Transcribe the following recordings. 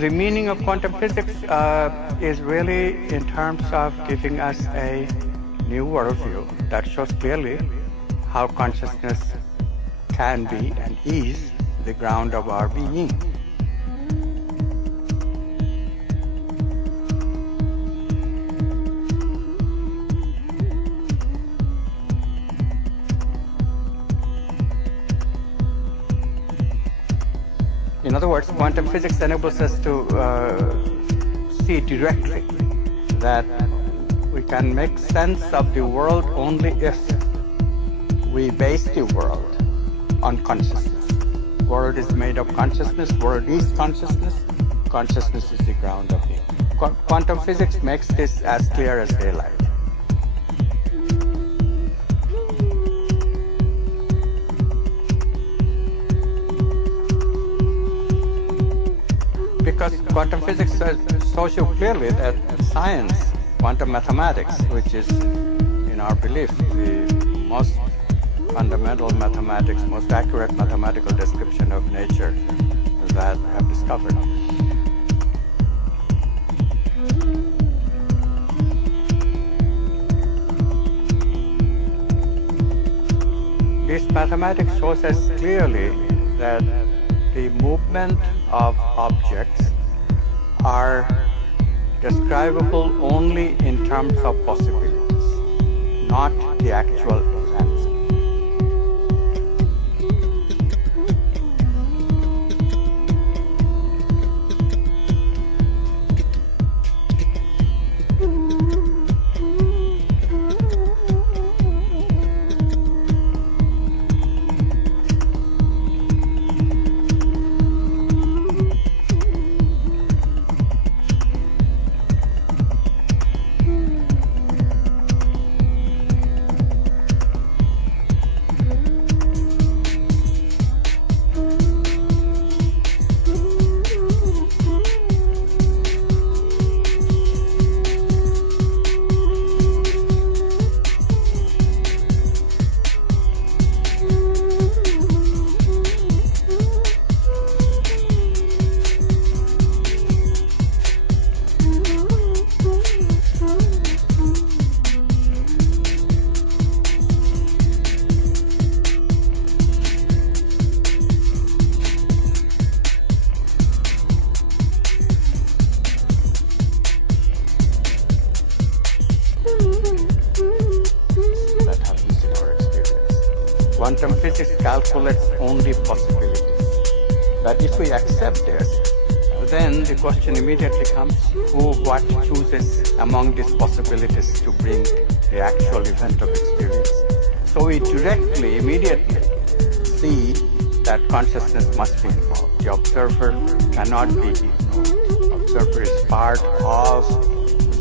The meaning of quantum physics is really in terms of giving us a new worldview that shows clearly how consciousness can be and is the ground of our being. In other words, quantum physics enables us to see directly that we can make sense of the world only if we base the world on consciousness. World is made of consciousness, world is consciousness, consciousness is the ground of being. Quantum physics makes this as clear as daylight. Because quantum physics shows you clearly that science, quantum mathematics, which is, in our belief, the most fundamental mathematics, most accurate mathematical description of nature that we have discovered. This mathematics shows us clearly that the movement of objects are describable only in terms of possibilities, not the actual events. Quantum physics calculates only possibilities. But if we accept this, then the question immediately comes, who, what chooses among these possibilities to bring the actual event of experience? So we directly, immediately see that consciousness must be involved. The observer cannot be ignored. The observer is part of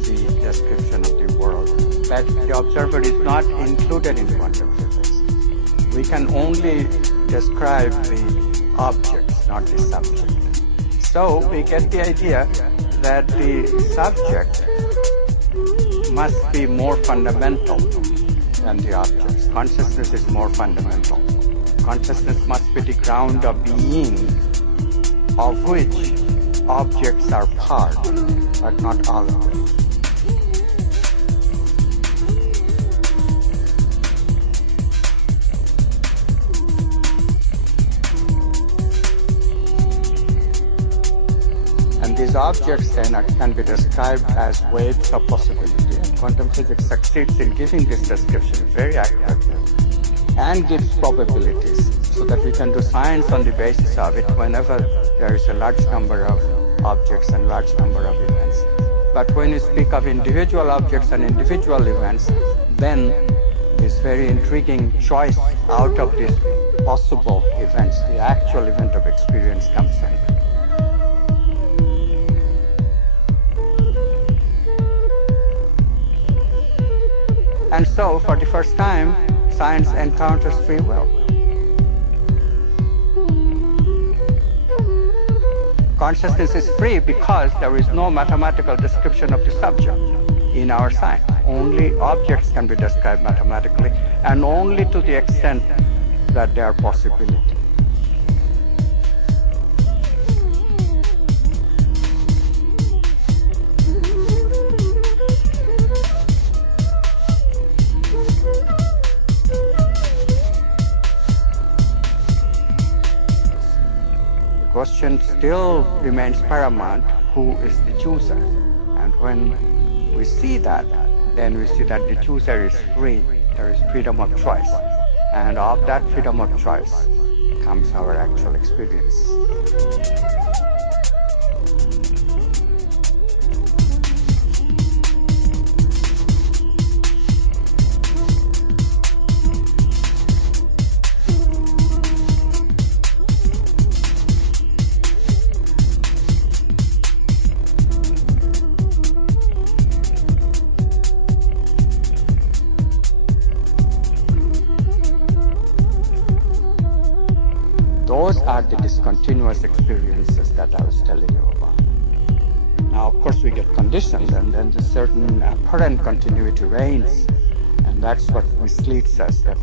the description of the world. But the observer is not included in quantum physics. We can only describe the objects, not the subject. So we get the idea that the subject must be more fundamental than the objects. Consciousness is more fundamental. Consciousness must be the ground of being, of which objects are part, but not all of them. These objects then can be described as waves of possibility. And quantum physics succeeds in giving this description very accurately and gives probabilities so that we can do science on the basis of it whenever there is a large number of objects and large number of events. But when you speak of individual objects and individual events, then this very intriguing choice out of these possible events, the actual event of experience comes in. And so, for the first time, science encounters free will. Consciousness is free because there is no mathematical description of the subject in our science. Only objects can be described mathematically, and only to the extent that they are possibility. still remains paramount, who is the chooser. And when we see that, then we see that the chooser is free. There is freedom of choice. And of that freedom of choice comes our actual experience. Those are the discontinuous experiences that I was telling you about. Now, of course, we get conditioned, and then a certain apparent continuity reigns, and that's what misleads us, that